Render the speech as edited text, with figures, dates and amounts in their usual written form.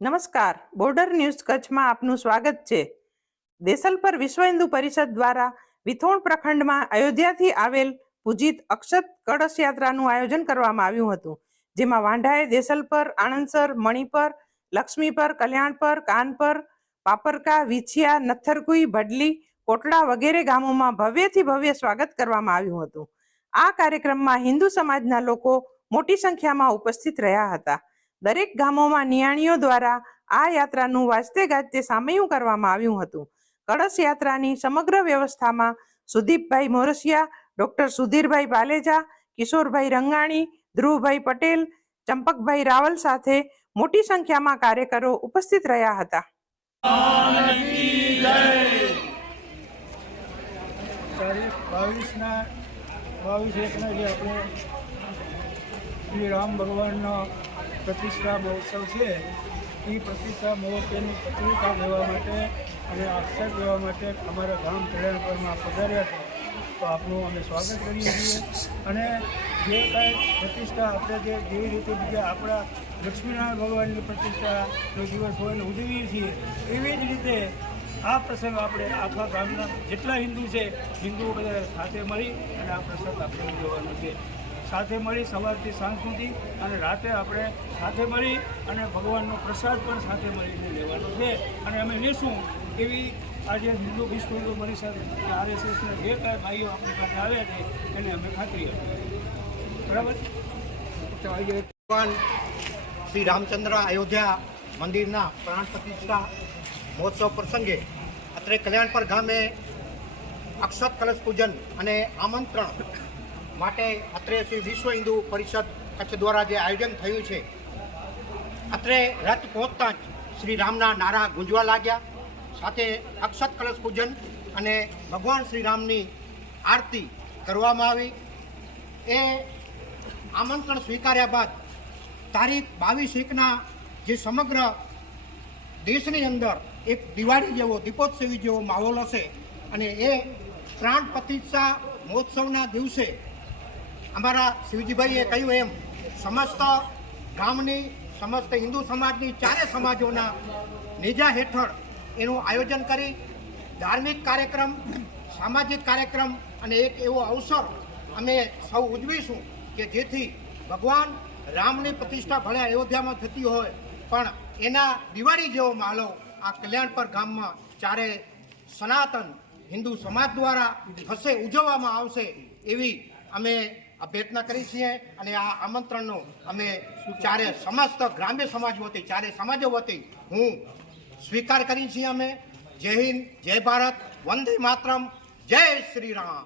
નમસ્કાર, border news કચ્છમાં આપનું સ્વાગત છે. દેસલપર વિશ્વ હિન્દુ પરિષદ દ્વારા વિથોણ પ્રખંડમાં અયોધ્યાથી આવેલ પૂજિત અક્ષત કળશ યાત્રાનું આયોજન કરવામાં આવ્યું હતું, જેમાં વાંઢાએ દેસલપર, આણંદસર, મણિપર, લક્ષ્મીપર, કલ્યાણપર, કાનપર, પાપરકા, વિછિયા, નથરકુઈ, ભડલી, કોટડા વગેરે ગામોમાં ભવ્યથી ભવ્ય સ્વાગત કરવામાં આવ્યું હતું. આ કાર્યક્રમમાં હિન્દુ સમાજના લોકો મોટી સંખ્યામાં ઉપસ્થિત રહ્યા હતા. દરેક ગામોમાં નિયાણીઓ દ્વારા આ યાત્રાનું વાજતે ગાજતે સામૈયું કરવામાં આવ્યું હતું. કળશ યાત્રાની સમગ્ર વ્યવસ્થામાં સુદીપભાઈ મોરસિયા, ડોક્ટર સુધીરભાઈ પાલેજા, કિશોરભાઈ રંગાણી, ધ્રુવભાઈ પટેલ, ચંપકભાઈ રાવલ સાથે મોટી સંખ્યામાં કાર્યકરો ઉપસ્થિત રહ્યા હતા. તારીખ 22/1 જે આપણે શ્રી રામ ભગવાનનો પ્રતિષ્ઠા મહોત્સવ છે, એ પ્રતિષ્ઠા મહોત્સવની પત્રિકા લેવા માટે અને અક્ષર લેવા માટે અમારા ગામ કલ્યાણપુરમાં પધાર્યા છે. તો આપનું અમે સ્વાગત કરીએ છીએ. અને જે કાંઈ પ્રતિષ્ઠા આપણે જેવી રીતે બીજા આપણા લક્ષ્મીનારાયણ ભગવાનની પ્રતિષ્ઠાનો દિવસ હોય ને ઉજવીએ છીએ, એવી જ રીતે આ પ્રસંગ આપણે આખા ગામના જેટલા હિન્દુ છે, હિન્દુઓ બધા સાથે મળી અને આ પ્રસંગ આપણે ઉજવવાનો છે. સાથે મળી સવારથી સાંજ સુધી અને રાતે આપણે સાથે મળી અને ભગવાનનો પ્રસાદ પણ સાથે મળીને લેવાનો છે. અને અમે લેશું એવી આજે હિન્દુ વિશ્વ હિન્દુ પરિષદ RSSના જે કાંઈ ભાઈઓ આપણી પાસે આવ્યા છે એને અમે ખાતરી આપીએ. બરાબર. ભગવાન શ્રી રામચંદ્ર અયોધ્યા મંદિરના પ્રાણ પ્રતિષ્ઠા મહોત્સવ પ્રસંગે અત્રે કલ્યાણપર ગામે અક્ષત કલશ પૂજન અને આમંત્રણ માટે અત્રે શ્રી વિશ્વ હિન્દુ પરિષદ કચ્છ દ્વારા જે આયોજન થયું છે, અત્રે રથ પહોંચતા જ શ્રી રામના નારા ગુંજવા લાગ્યા. સાથે અક્ષત કલશ પૂજન અને ભગવાન શ્રી રામની આરતી કરવામાં આવી. એ આમંત્રણ સ્વીકાર્યા બાદ તારીખ 22/1ના જે સમગ્ર દેશની અંદર એક દિવાળી જેવો દીપોત્સવી જેવો માહોલ હશે અને એ પ્રાણ પ્રતિષ્ઠા મહોત્સવના દિવસે અમારા શિવજીભાઈએ કહ્યું એમ સમસ્ત ગામની, સમસ્ત હિન્દુ સમાજની ચારે સમાજોના નેજા હેઠળ એનું આયોજન કરી ધાર્મિક કાર્યક્રમ, સામાજિક કાર્યક્રમ અને એક એવો અવસર અમે સૌ ઉજવીશું કે જેથી ભગવાન રામની પ્રતિષ્ઠા ભલે અયોધ્યામાં થતી હોય પણ એના દિવાળી જેવો માહોલ આ કલ્યાણપર ગામમાં ચારે સનાતન હિન્દુ સમાજ દ્વારા થશે, ઉજવવામાં આવશે એવી અમે અભ્યર્થના કરી છીએ. અને આ આમંત્રણનો અમે ચારે સમસ્ત ગ્રામ્ય સમાજ વતી, ચારે સમાજો વતી હું સ્વીકાર કરી છીએ. અમે જય હિન્દ, જય ભારત, વંદે માતરમ, જય શ્રી રામ.